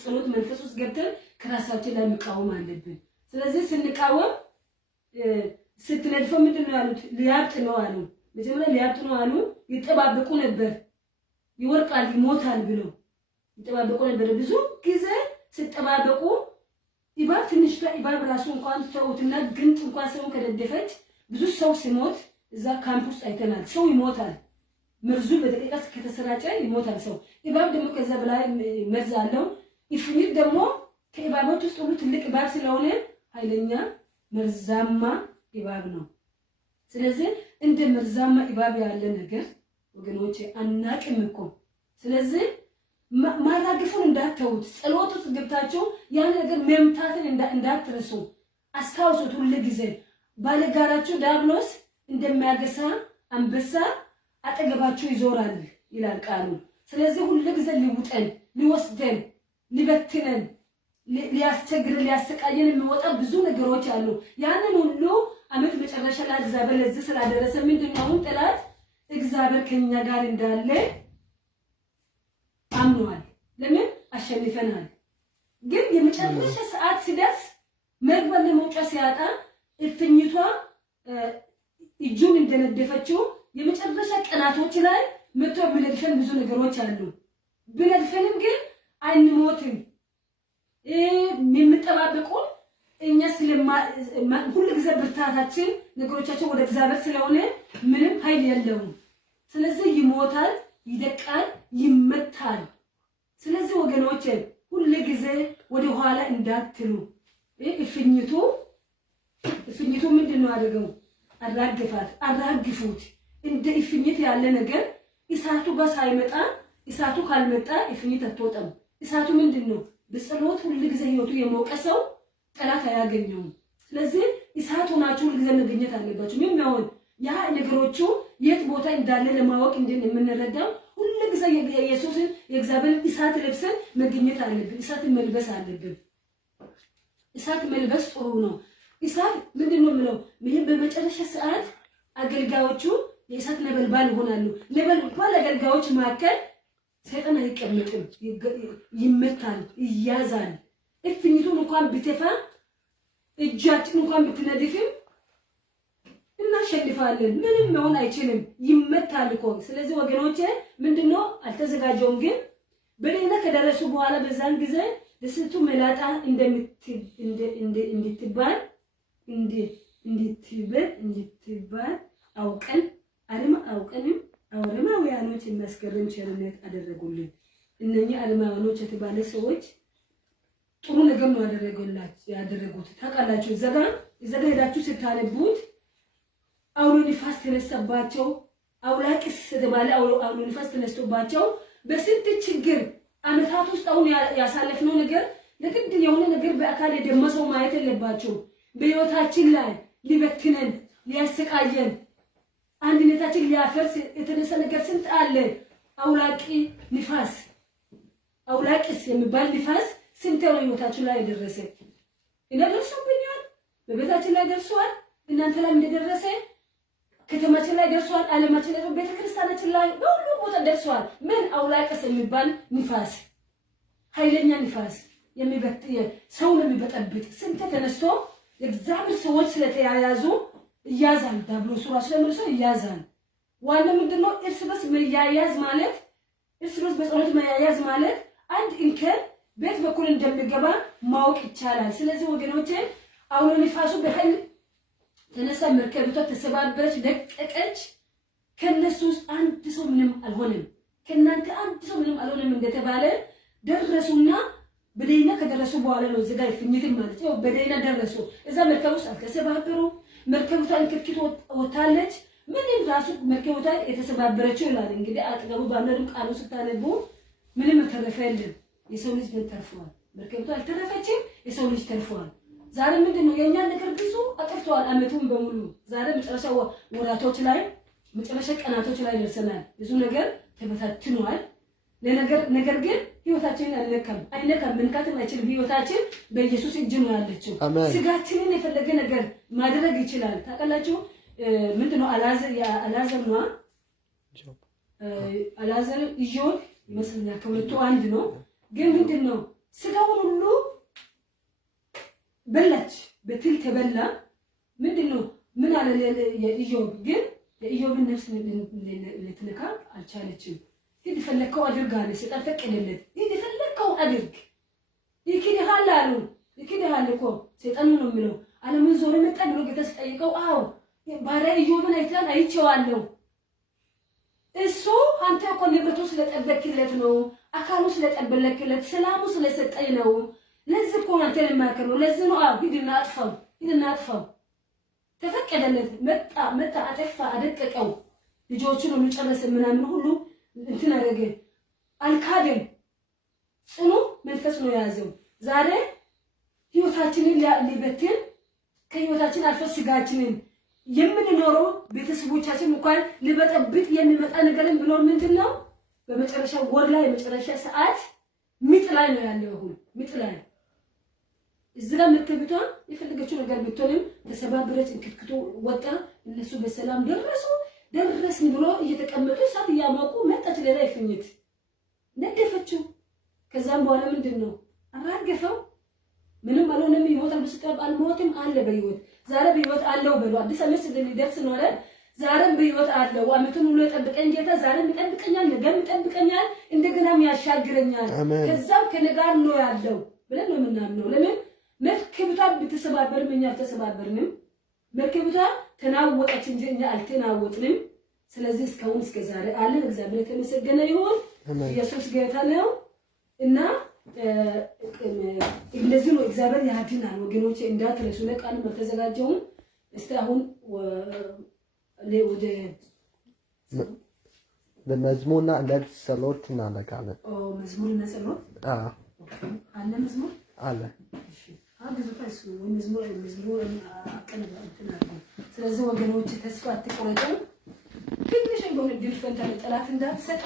ጸሎት መንፈስ ውስጥ ገብተን ከራሳችን ላይ መቃወም አለብን። ስለዚህ ስንቃወም ስትነድፈው ምንድነው ያሉት? ሊያብጥ ነው አሉ። መጀመሪያ ሊያብጥ ነው አሉ። ይጠባበቁ ነበር ይወርቃል ይሞታል ብሎ ይጠባበቁ ነበር። ብዙ ጊዜ ሲጠባበቁ ኢባብ ትንሽ ኢባብ ራሱ እንኳን ተውትና ግንጥ እንኳን ሰው ከደደፈች ብዙ ሰው ሲሞት እዛ ካምፕስ አይተናል። ሰው ይሞታል፣ መርዙ በደቂቃ ከተሰራጨ ይሞታል ሰው። ኢባብ ደግሞ ከዛ በላይ መርዝ አለው። ኢፍኒት ደግሞ ከኢባቦች ውስጥ ሁሉ ትልቅ ኢባብ ስለሆነ ኃይለኛ መርዛማ ኢባብ ነው። ስለዚህ እንደ መርዛማ ኢባብ ያለ ነገር ወገኖቼ አናቅም እኮ። ስለዚህ ማራግፉን እንዳትተውት፣ ጸሎት ውስጥ ገብታችሁ ያን ነገር መምታትን እንዳትረሱ አስታውሱት። ሁሉ ጊዜ ባለጋራችሁ ዲያብሎስ እንደሚያገሳ አንበሳ አጠገባችሁ ይዞራል ይላል ቃሉ። ስለዚህ ሁሉ ጊዜ ሊውጠን፣ ሊወስደን፣ ሊበትነን፣ ሊያስቸግረን፣ ሊያሰቃየን የሚወጣ ብዙ ነገሮች አሉ። ያንን ሁሉ ዓመት መጨረሻ ላይ እግዚአብሔር ለዚህ ስላደረሰ ምንድነው ጠላት እግዚአብሔር ከኛ ጋር እንዳለ አምኗል። ለምን አሸንፈናል። ግን የመጨረሻ ሰዓት ሲደርስ መግባት ለመውጫ ሲያጣ እፍኝቷ እጁን እንደነደፈችው የመጨረሻ ቀናቶች ላይ መቶ ብለድፈን ብዙ ነገሮች አሉ። ብለድፈንም ግን አንሞትም። የምንጠባበቁ እኛ ሁሉ ጊዜ ብርታታችን ነገሮቻችን ወደ እግዚአብሔር ስለሆነ ምንም ኃይል የለውም። ስለዚህ ይሞታል፣ ይደቃል፣ ይመታል። ስለዚህ ወገኖቼ ሁሉ ጊዜ ወደ ኋላ እንዳትሉ። እፍኝቱ ምንድነው አደረገው? አራግፉት። እንደ እፍኝት ያለ ነገር እሳቱ ጋር ሳይመጣ እሳቱ ካልመጣ እፍኝት አትወጣም። እሳቱ ምንድነው? በጸሎት ሁሉ ጊዜ ህይወቱ የሞቀ ሰው ጠላት አያገኘውም። ስለዚህ እሳት ሆናችሁ ሁሉ ጊዜ መገኘት አለባችሁ። ምን ያውን ያ ነገሮቹ የት ቦታ እንዳለ ለማወቅ የምንረዳው ሁሉ ጊዜ የኢየሱስን የእግዚአብሔርን እሳት ለብሰን መገኘት አለብን። እሳት መልበስ አለብን። እሳት መልበስ ጥሩ ነው። እሳት ምንድነው የሚለው? ይሄ በመጨረሻ ሰዓት አገልጋዮቹ የእሳት ነበልባል ይሆናሉ። ነበልባል አገልጋዮች መካከል ሰይጣን አይቀመጥም፣ ይመታል፣ ይያዛል። እፍኝቱን እንኳን ቢተፋ እጃችን እንኳን ብትነድፍም እናሸንፋለን። ምንም መሆን አይችልም፣ ይመታል እኮ። ስለዚህ ወገኖቼ ምንድነው አልተዘጋጀውም፣ ግን በሌላ ከደረሱ በኋላ በዛን ጊዜ ለስቱ መላጣ እንድትባል አውቀንም አረማውያኖች የሚያስገርም ቸርነት አደረጉልን። እነኚህ አረማውያኖች የተባለ ሰዎች ጥሩ ነገር ነው ያደረጉት። ታውቃላችሁ እዛ ጋር ሄዳችሁ ስታነቡት አውሎ ንፋስ ተነሳባቸው። አውላቂስ የተባለ አውሎ ንፋስ ተነስቶባቸው በስንት ችግር አመታት ውስጥ አሁን ያሳለፍነው ነገር ለግድ የሆነ ነገር በአካል የደመሰው ማየት የለባቸው። በህይወታችን ላይ ሊበትነን ሊያሰቃየን አንድነታችን ሊያፈርስ የተነሳ ነገር ስንት አለ። አውላቂስ የሚባል ንፋስ ስንት ነው ህይወታችን ላይ የደረሰ። እና ደርሶብኛል፣ በቤታችን ላይ ደርሷል፣ እናንተ ላይ እንደደረሰ ከተማችን ላይ ደርሷል፣ ዓለማችን ላይ ቤተክርስቲያናችን ላይ ሁሉ ቦታ ደርሷል። ምን አውላቂስ የሚባል ንፋስ፣ ኃይለኛ ንፋስ ሰውን የሚበጠብጥ ስንት ተነስቶ የእግዚአብሔር ሰዎች ስለተያያዙ እያዛል። ዳብሎስ ራሱ ለምርሶ እያዛል። ዋናው ምንድነው? እርስ በርስ መያያዝ ማለት እርስ በርስ በጸሎት መያያዝ ማለት አንድ እንከን ቤት በኩል እንደሚገባ ማወቅ ይቻላል። ስለዚህ ወገኖቼ አውሎ ንፋሱ በኃይል ተነሳ፣ መርከቢቷ ተሰባበረች፣ ደቀቀች። ከነሱ ውስጥ አንድ ሰው ምንም አልሆነም፣ ከናንተ አንድ ሰው ምንም አልሆነም እንደተባለ ደረሱና በደይና ከደረሱ በኋላ ነው እዚህ ጋር ፍኝትን ማለት ነው። በደይና ደረሱ። እዛ መርከብ ውስጥ አልተሰባበሩ። መርከቢቷ እንክትክት ወታለች። ምንም ራሱ መርከቢቷ የተሰባበረችው ይላል። እንግዲህ አጥገቡ ባነሩ ቃሉ ስታነቡ ምንም ተረፈ የለም። የሰው ልጅ ግን ተርፏል። መርከቢቷ አልተረፈችም፣ የሰው ልጅ ተርፏል። ዛሬ ምንድነው የኛ ነገር ብዙ አጥፍተዋል አመቱን በሙሉ። ዛሬ መጨረሻ ወራቶች ላይ መጨረሻ ቀናቶች ላይ ደርሰናል። ብዙ ነገር ተበታትኗል። ነገር ግን ህይወታችንን አይነካም፣ መንካትም አይችልም። ህይወታችን በኢየሱስ እጅ ነው ያለችው። ስጋችንን የፈለገ ነገር ማድረግ ይችላል። ታውቃላችሁ ምንድነው አልዓዛር ኢዮብ ይመስለኛል ከሁለቱ አንድ ነው። ግን ምንድነው ስጋውን ሁሉ በላች፣ በትል ተበላ። ምንድነው ምን አለ የኢዮብ ግን የኢዮብን ነፍስ ልትነካ አልቻለችም። ሂድ ፈለከው አድርግ አለ ሰይጣን ፈቀደለት። ሂድ ፈለከው አድርግ ይክድሃል አሉ። ይክድሃል እኮ ሰይጣን ነው የሚለው። ዓለምን ዞረ መጣ ብሎ ጌታ ሲጠይቀው አዎ ባሪያ ኢዮብን አይቼዋለሁ። እሱ አንተ እኮ ንብረቱ ስለጠበቅለት ነው፣ አካሉ ስለጠበቅለት፣ ሰላሙ ስለሰጠኝ ነው። ለዚህ እኮ አንተ ለማከረው ለዚህ ነው። አዎ ሂድና አጥፋው። ተፈቀደለት። መጣ አጠፋ፣ አደቀቀው። ልጆቹን ሁሉ ጨረሰ፣ ምናምን ሁሉ እንትን አደረገ። አልካደም። ጽኑ መንፈስ ነው የያዘው። ዛሬ ህይወታችንን ሊበትን ከህይወታችን አልፎ ስጋችንን የምንኖረው ቤተሰቦቻችን እንኳን ሊበጠብጥ የሚመጣ ነገርን ብኖር ምንድነው? በመጨረሻ ወር ላይ የመጨረሻ ሰዓት ምጥ ላይ ነው ያለው። አሁን ምጥ ላይ እዚህ ጋር መርከቢቷ የፈለገችው ነገር ብትሆንም ተሰባብረች፣ እንክትክቶ ወጣ። እነሱ በሰላም ደረስን ብሎ እየተቀመጡ እሳት እያሞቁ መጣች። ሌላ ይፍኝት ነገፈችው። ከዛም በኋላ ምንድነው አራገፈው። ምንም አልሆነም። ይሞታል በስቀብ አልሞትም አለ በህይወት ዛሬ በህይወት አለው በሉ። አዲስ ዓመት ስለሚደርስ ነው አይደል? ዛሬም በህይወት አለው። አመቱን ሁሉ የጠበቀኝ ጌታ ዛሬም ይጠብቀኛል፣ ነገም ይጠብቀኛል፣ እንደገናም ያሻግረኛል። ከዛም ከነጋር ነው ያለው ብለን ነው የምናምነው። ለምን መርከቢቷ ብትሰባበርም እኛ አልተሰባበርንም። መርከቢቷ ተናወጠች እንጂ እኛ አልተናወጥንም። ስለዚህ እስካሁን እስከ ዛሬ አለን። እግዚአብሔር የተመሰገነ ይሁን። ኢየሱስ ጌታ ነው እና እንደዚህ ነው እግዚአብሔር ያድናል። ወገኖቼ እንዳትረሱ። ለቃል መተዘጋጀውን እስቲ አሁን ወደ ለመዝሙርና ለጸሎት እናደርጋለን። መዝሙርና ጸሎት አለ። መዝሙር አለ። እሺ አብዙ ታስ መዝሙር አቀነባ እንትና። ስለዚህ ወገኖቼ ተስፋ አትቆረጡ። ትንሽ እንደሆነ ድል ፈንታ ለጠላት እንዳትሰጡ፣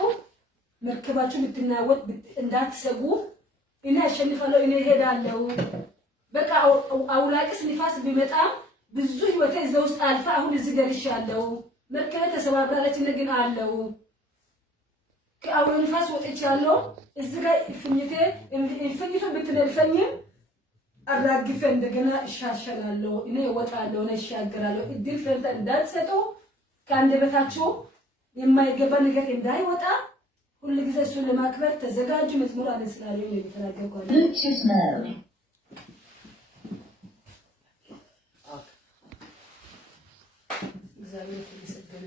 መርከባችሁ ልትናወጥ እንዳትሰጉ። እኔ አሸንፋለሁ፣ እኔ እሄዳለሁ። በቃ አውላቂስ ንፋስ ቢመጣ ብዙ ህይወቴ እዛ ውስጥ አልፋ አሁን እዚህ ደርሻለሁ። መርከቤ ተሰባብራለች፣ ግን አለው ከአውሎ ንፋስ ወጥቻለሁ። እዚህ ጋር ፍኝቱ ብትነድፈኝም አራግፈ እንደገና እሻሻላለሁ እኔ እወጣለሁ እኔ እሻገራለሁ እድል ፈንታ እንዳትሰጡ ከአንደበታችሁ የማይገባ ነገር እንዳይወጣ ሁሉ ጊዜ እሱን ለማክበር ተዘጋጁ። መዝሙር አለ ስላለኝ ነው የተናገርኩት። እግዚአብሔር የተመሰገነ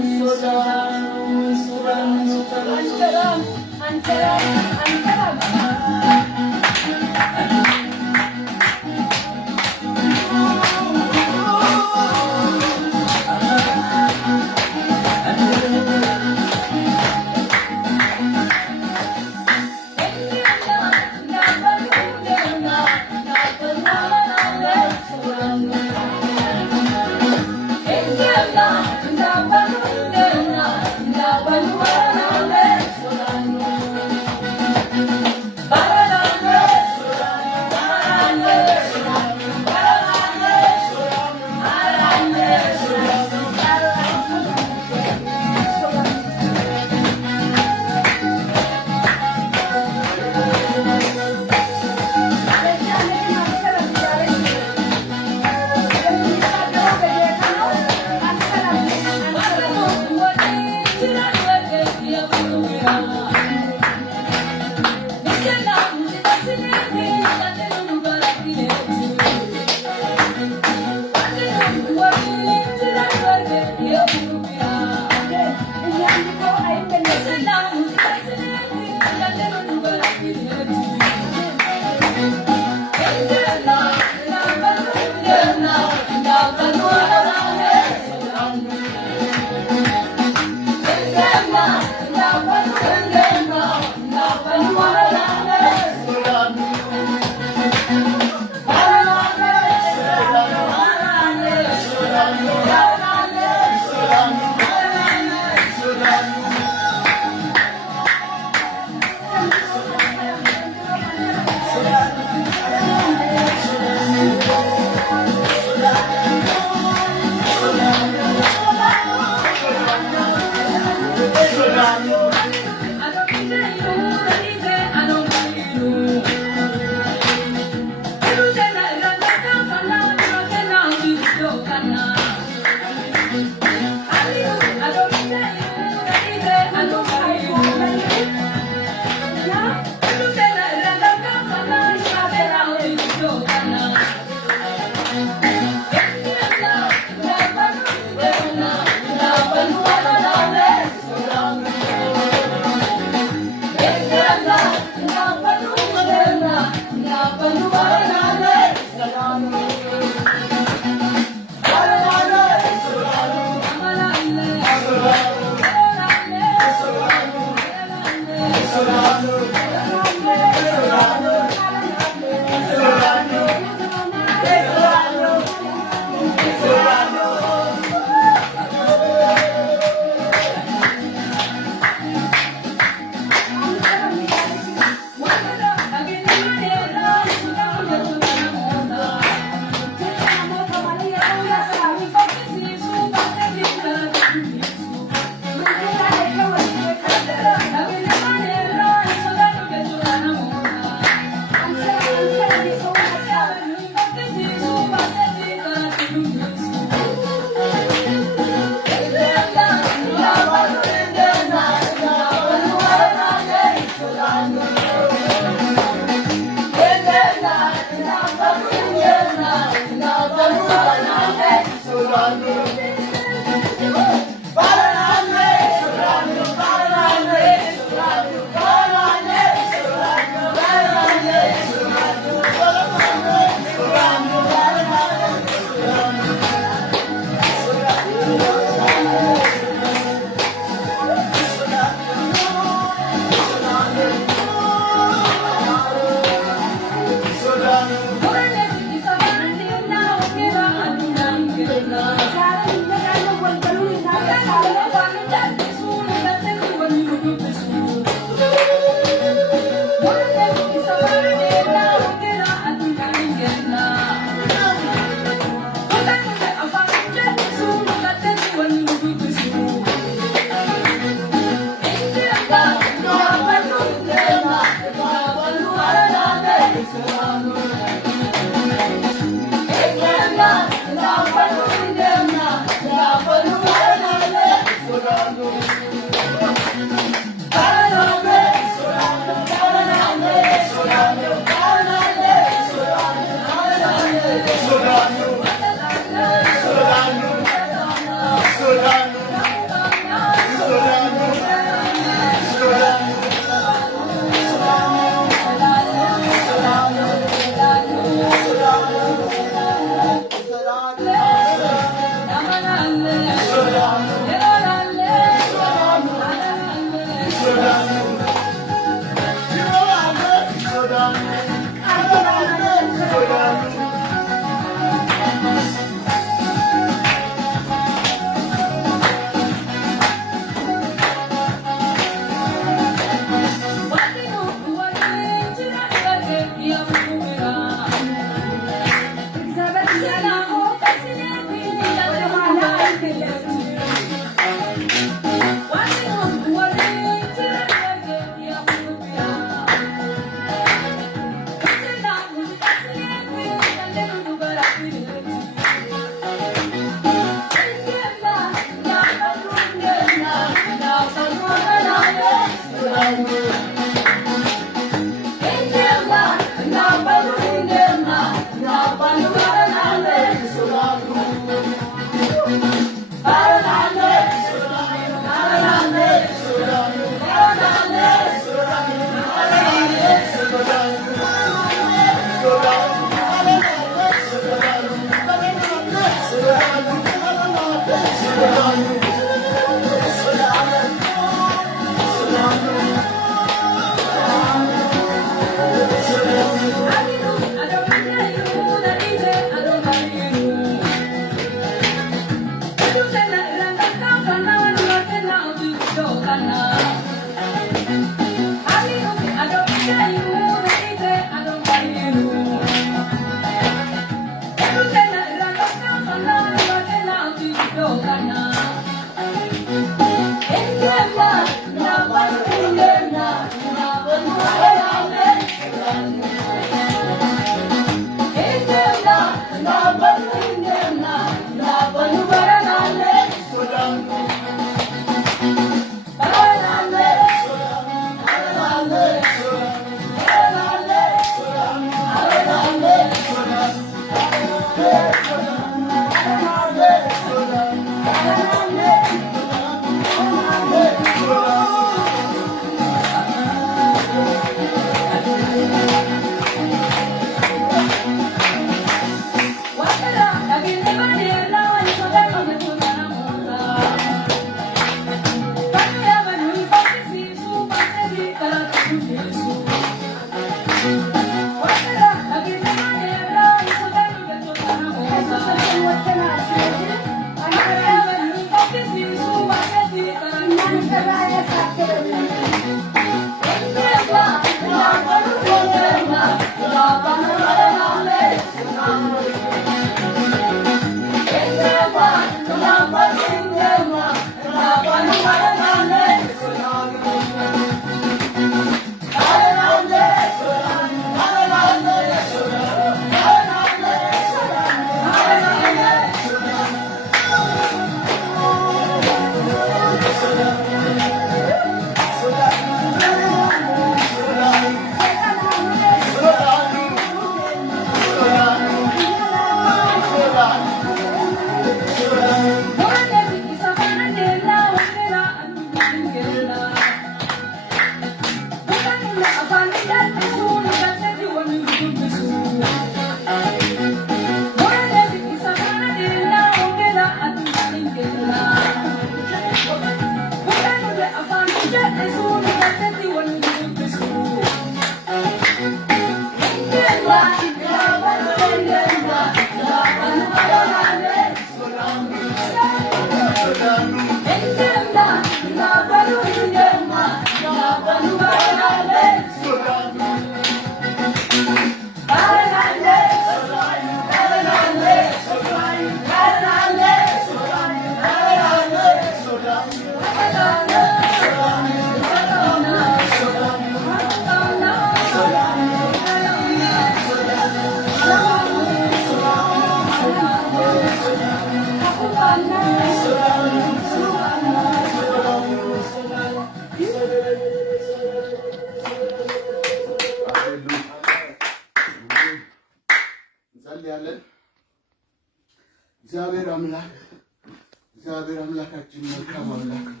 መልካም አምላክ ነው።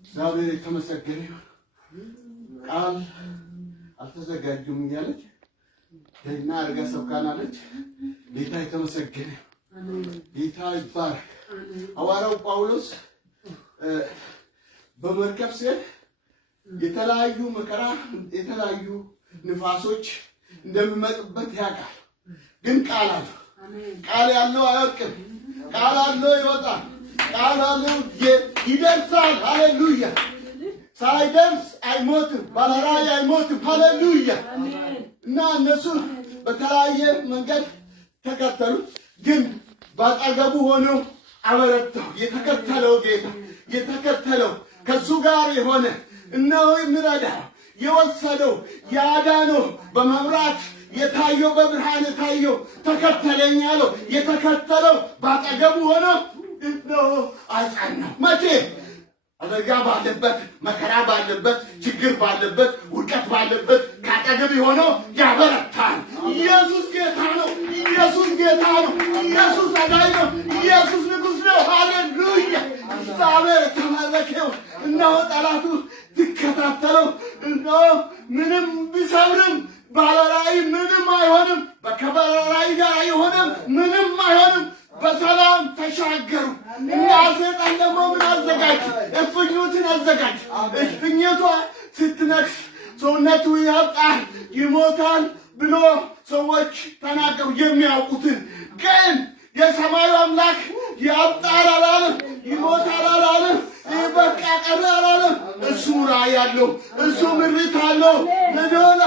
እግዚአብሔር የተመሰገነ ይሁን። ቃል አልተዘጋጁም እያለች እና አርጋ ሰብካናለች። ጌታ የተመሰገነ ጌታ ይባረክ። ሐዋርያው ጳውሎስ በመርከብ ሲሄድ የተለያዩ መከራ የተለያዩ ንፋሶች እንደሚመጡበት ያውቃል። ግን ቃል አለው። ቃል ያለው አይወድቅም። ቃል አለው ይወጣል። ቃል አለው ይደርሳል። ሃሌሉያ! ሳይደርስ አይሞትም። ባለራዕይ አይሞትም። ሃሌሉያ! እና እነሱ በተለያየ መንገድ ተከተሉት። ግን ባጠገቡ ሆኖ አበረታው። የተከተለው ጌታ የተከተለው ከሱ ጋር የሆነ እነሆ የሚረዳው የወሰደው ያዳነው በመብራት የታየው በብርሃን የታየው ተከተለኝ አለው። የተከተለው ባጠገቡ ሆኖ እነሆ አጸናው። መቼ? አደጋ ባለበት፣ መከራ ባለበት፣ ችግር ባለበት፣ ውድቀት ባለበት ካጠገብ ሆኖ ያበረታል። ኢየሱስ ጌታ ነው። ኢየሱስ ጌታ ነው። ኢየሱስ አዳኝ ነው። ኢየሱስ ንጉሥ ነው። ሃሌሉያ! እግዚአብሔር ተመለከው። እነሆ ጠላቱ ትከታተለው። እነሆ ምንም ቢሰብርም ባለራዕይ ምንም አይሆንም። በከበረራዕይ ጋር አይሆንም። ምንም አይሆንም። በሰላም ተሻገሩ። እና ሰይጣን ደግሞ ምን አዘጋጅ? እፍኙትን አዘጋጅ። እፍኝቷ ስትነክስ ሰውነቱ ያብጣል፣ ይሞታል ብሎ ሰዎች ተናገሩ። የሚያውቁትን ግን የሰማዩ አምላክ ያብጣል አላለም፣ ይሞታል አላለም፣ በቃ ቀረ አላለም። እሱ ራዕይ አለው፣ እሱ ምሪት አለው። ለዶላ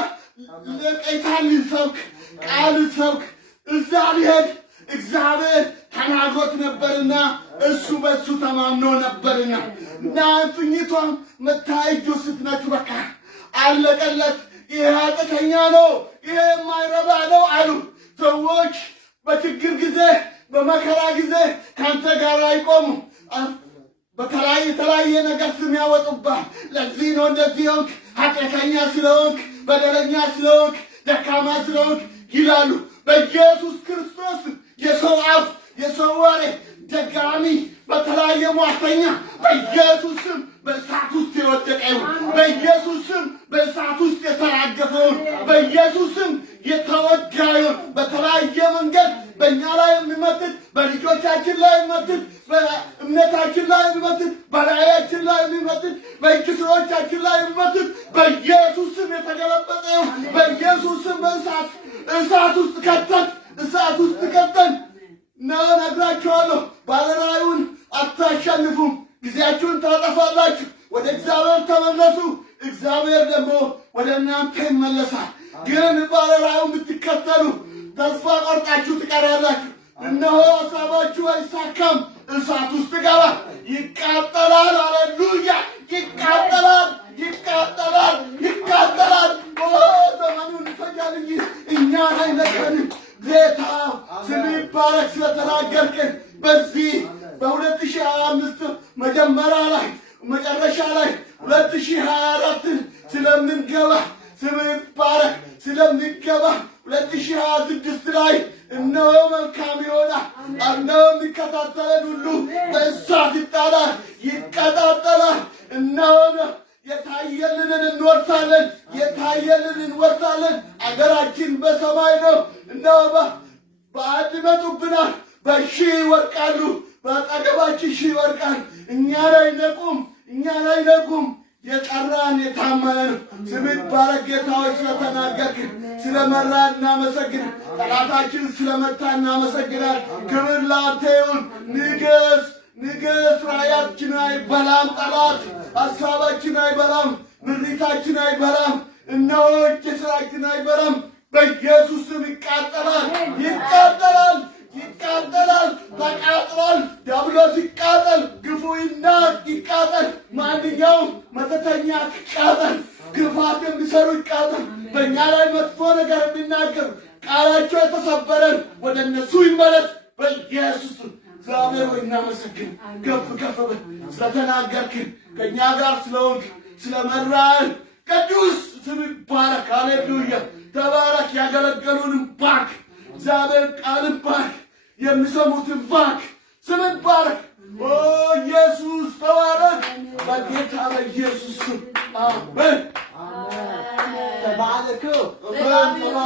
ለቀይታን ልሰብክ ቃል ልሰብክ እዛ ሊሄድ እግዚአብሔር ተናግሮት ነበርና እሱ በሱ ተማምኖ ነበርና እና እፍኝቷም መታ እጁ ስትነክ በቃ አለቀለት። ይሄ ኃጢአተኛ ነው፣ ይሄ የማይረባ ነው አሉ ሰዎች። በችግር ጊዜ በመከራ ጊዜ ካንተ ጋር አይቆሙ። የተለያየ ነገር ስም ያወጡብሃል። ለዚህ ነው እንደዚህ ሆንክ፣ ኃጢአተኛ ስለሆንክ፣ በደለኛ ስለሆንክ፣ ደካማ ስለሆንክ ይላሉ። በኢየሱስ ክርስቶስ የሰው አፍ የሰው ወሬ ደጋሚ በተለያየ ሟርተኛ በኢየሱስ ስም በእሳት ውስጥ የወደቀ ይሁን። በኢየሱስ ስም በእሳት ውስጥ የተራገፈውን በኢየሱስ ስም የተወጋ ይሁን። በተለያየ መንገድ በእኛ ላይ የሚመትት በልጆቻችን ላይ የሚመትት በእምነታችን ላይ የሚመትት በላያችን ላይ የሚመትት በእጅ ስሮቻችን ላይ የሚመትት በኢየሱስ ስም የተገለበጠ ይሁን። በኢየሱስ ስም በእሳት ውስጥ ከተት እሳት ውስጥ ከተን ነው። ነግራችኋለሁ፣ ባለራዕዩን አታሸንፉም። ጊዜያችሁን ታጠፋላችሁ። ወደ እግዚአብሔር ተመለሱ፣ እግዚአብሔር ደግሞ ወደ እናንተ ይመለሳል። ግን ባለራዕዩን ብትከተሉ ተስፋ ቆርጣችሁ ትቀራላችሁ። እነሆ ሀሳባችሁ አይሳካም። እሳት ውስጥ ገባ፣ ይቃጠላል። ሃሌሉያ! ይቃጠላል፣ ይቃጠላል፣ ይቃጠላል። ዘመኑን ይፈጃል እንጂ እኛን አይነቀንም። ጌታ ስም ይባረክ። ስለተናገርክን በዚህ በ2025 መጀመሪያ ላይ መጨረሻ ላይ 2024 ስለምንገባ ስም ይባረክ። ስለሚገባ 2026 ላይ እነሆ መልካም ይሆናል። እነሆ የሚከታተለን ሁሉ በእሳት ይጣላል፣ ይቀጣጠላል። እነሆ የታየልንን እንወርሳለን፣ የታየልን እንወርሳለን። አገራችን በሰማይ ነው። እነሆ በአንድ ይመጡብናል፣ በሺህ ይወድቃሉ፣ በአጠገባችን ሺህ ይወድቃል። እኛን አይነቁም፣ እኛን አይነቁም። የጠራን የታመነ ነው። ስም ይባረክ። ጌታ ሆይ ስለተናገርክ ስለመራ እናመሰግናል። ጠላታችን ስለመታ እናመሰግናል። ክብር ለአንተ ይሁን። ንገስ ንገስ። ራእያችን አይበላም፣ ጠላት ሀሳባችን አይበላም፣ ምሪታችን አይበላም፣ እነሆ እጅ ስራችን አይበላም። በኢየሱስ ስም ይቃጠላል፣ ይቃጠላል፣ ይቃጠላል። ተቃጥሏል። ዲያብሎስ ይቃጠል፣ ግፉ ይቃጠል፣ ማንኛውም መተተኛ ይቃጠል፣ ግፋት የሚሰሩ ይቃጠል። በእኛ ላይ መጥፎ ነገር የሚናገር ቃላቸው የተሰበረን ወደ እነሱ ይመለስ በኢየሱስ። እግዚአብሔር ሆይ እናመሰግን። ከፍ ከፍ በል ስለተናገርክን፣ ከእኛ ጋር ስለሆንክ፣ ስለመራን ቅዱስ ስም ይባረክ። ሃሌሉያ! ተባረክ። ያገለገሉንም ባርክ። እግዚአብሔር ቃልን ባርክ። የሚሰሙትን ባርክ። ስም ይባረክ። ኢየሱስ ተባረክ በጌታ በኢየሱስ አሜን አሜን ተባረኩ